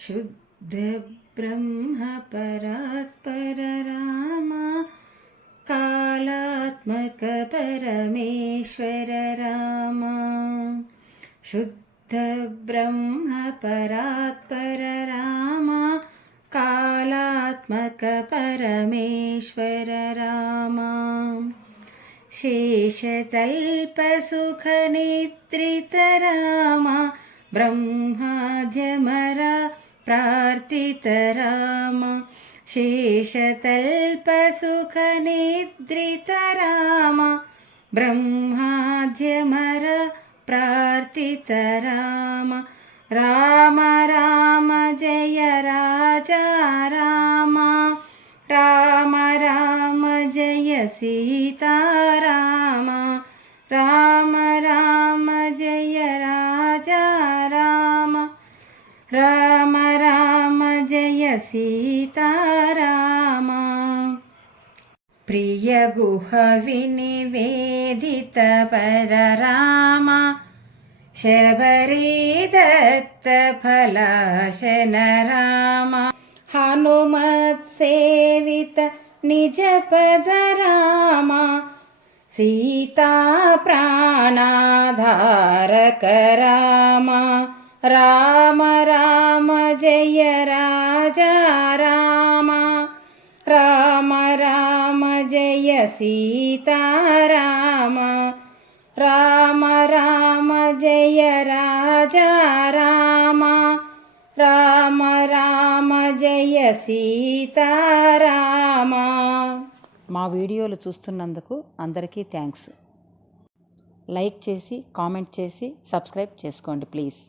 शुद्ध ब्रह्म परात्पर राम कालात्मक परमेश्वर राम। शुद्ध ब्रह्म परात्पर राम कालात्मक परमेश्वर राम। शेषतल्पसुखनिद्रित राम ब्रह्माद्यमरा प्रार्थित राम। शेषतल्पसुखनिद्रित राम ब्रह्माद्यमरा प्रार्थित राम। राम राम जय राजा राम। राम राम जय सीता राम। राम राम जय राजा राम। राम राम जय सीता राम। प्रिय गुह विनिवेदित पर राम शबरी दत्त फलाशन राम। हनुमत् सेवित निज पद राम सीता प्राणाधारक राम। राम राम जय राजा राम। राम राम जय सीता राम। राम राम जय राजा राम। राम राम జయ సీతారామ। మా వీడియోలు చూస్తున్నందుకు అందరికీ థ్యాంక్స్. లైక్ చేసి కామెంట్ చేసి సబ్స్క్రైబ్ చేసుకోండి ప్లీజ్.